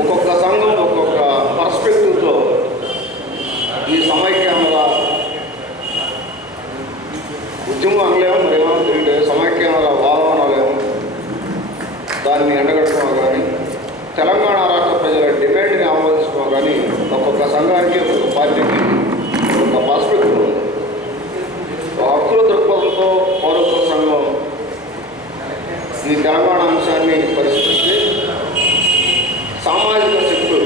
ఒక్కొక్క సంఘం ఒక్కొక్క పర్స్పెక్టివ్తో ఈ సమైక్యాంధ్ర ఉద్యమం అనలేము, మరేమో తెలియదు, సమైక్యాంధ్ర వాదన అనలేము, దాన్ని ఎండగట్టడం కానీ తెలంగాణ రాష్ట్ర ప్రజల డిమాండ్ని ఆమోదించడం కానీ ఒక్కొక్క సంఘానికి ఒక్కొక్క పార్టీకి ఒక పర్స్పెక్టివ్ ఉంది. హక్కుల దృక్పథంతో పౌరత్వ సంఘం ఈ తెలంగాణ అంశాన్ని పరిశీలిస్తే సామాజిక శక్తులు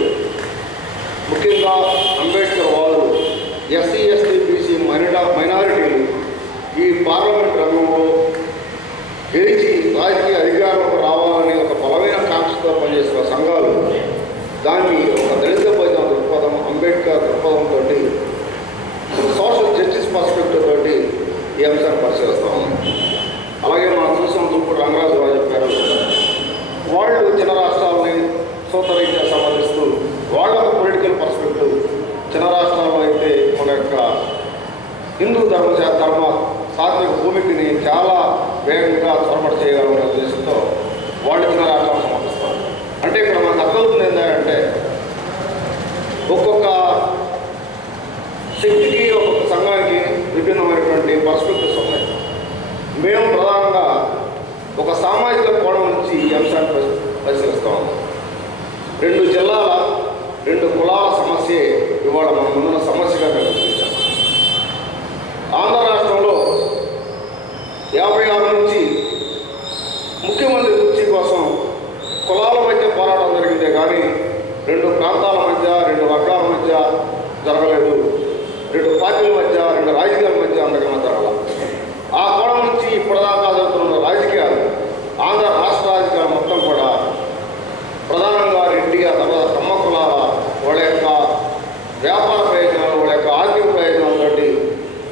ముఖ్యంగా అంబేద్కర్ వారు ఎస్సీ ఎస్టీ బీసీ మైనారిటీలు ఈ పార్లమెంట్ రంగంలో గెలిచి రాజకీయ అధికారంలో రావాలని ఒక బలమైన కాంక్షతో పనిచేస్తున్న సంఘాలు దాన్ని ఒక దళిత బహుజన దృక్పథం, అంబేద్కర్ దృక్పథంతో, సోషల్ జస్టిస్ పర్స్పెక్టివ్ తోటి ఈ అంశాన్ని పరిశీలిస్తూ ఉన్నాయి. అలాగే మనం చూసిన దుప్పుడు రంగరాజు గారు చెప్పారు, వాళ్ళు చిన్న రాష్ట్రాలని సూత్రరీత్యా సమర్థిస్తూ వాళ్ళ పొలిటికల్ పర్స్పెక్టివ్, చిన్న రాష్ట్రాల్లో అయితే మన యొక్క హిందూ ధర్మ సాత్విక భూమికిని చాలా వేగంగా చొరబడి చేయగలమనే ఉద్దేశంతో వాళ్ళు చిన్న రాష్ట్రాలను సమర్థిస్తారు. అంటే ఇక్కడ మనకు అర్థమవుతుంది ఏంటంటే ఒక్కొక్క శక్తికి ఒక్కొక్క సంఘానికి విభిన్నమైనటువంటి పర్స్పెక్టివ్స్ ఉన్నాయి. మేము ప్రధానంగా ఒక సామాజిక కోణం నుంచి ఈ అంశాన్ని పరిశీలిస్తాము. 2 జిల్లాల 2 కులాల సమస్యే ఇవాళ మన ముందున్న సమస్యగా మేము గుర్తించాం. ఆంధ్ర రాష్ట్రంలో 56 నుంచి ముఖ్యమంత్రి కుర్చీ కోసం కులాల మధ్య పోరాటం జరిగిందే కానీ 2 ప్రాంతాల మధ్య, 2 వర్గాల మధ్య జరగలేదు. 2 పార్టీల మధ్య, 2 రాజకీయాల మధ్య అంతకన్నా జరగల. ఆ కోణం నుంచి ఇప్పటిదాకా జరుగుతున్న రాజకీయాలు, ఆంధ్ర రాష్ట్ర రాజకీయాలు మొత్తం కూడా ప్రధానంగా రెడ్డి, ఆ తర్వాత కమ్మ కులాల వాళ్ళ యొక్క వ్యాపార ప్రయోజనాలు, వాళ్ళ యొక్క ఆర్థిక ప్రయోజనాలతోటి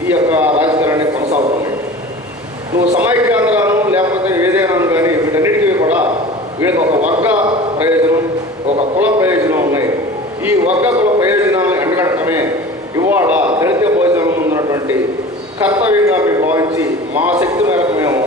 ఈ యొక్క రాజకీయాలన్నీ కొనసాగుతున్నాయి. నువ్వు సమైక్యాంధ్రాను లేకపోతే ఏదైనా కానీ వీటన్నిటికీ కూడా వీళ్ళకి ఒక వర్గ ప్రయోజనం, ఒక కుల ప్రయోజనం ఉన్నాయి. ఈ వర్గ కుల ప్రయోజనాలను ఎండగట్టడమే ఇవాళ దళిత భోజనం ఉన్నటువంటి కర్తవ్యంగా మేము భావించి మా శక్తి మేరకు మేము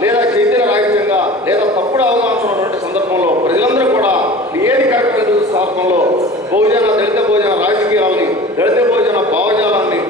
లేదా చైతన్య రాహిత్యంగా లేదా తప్పుడు అవగాహన ఉన్నటువంటి సందర్భంలో ప్రజలందరూ కూడా ఏది కరెక్ట్ సందర్భంలో దళిత బహుజన రాజకీయాలని దళిత బహుజన భావజాలాన్ని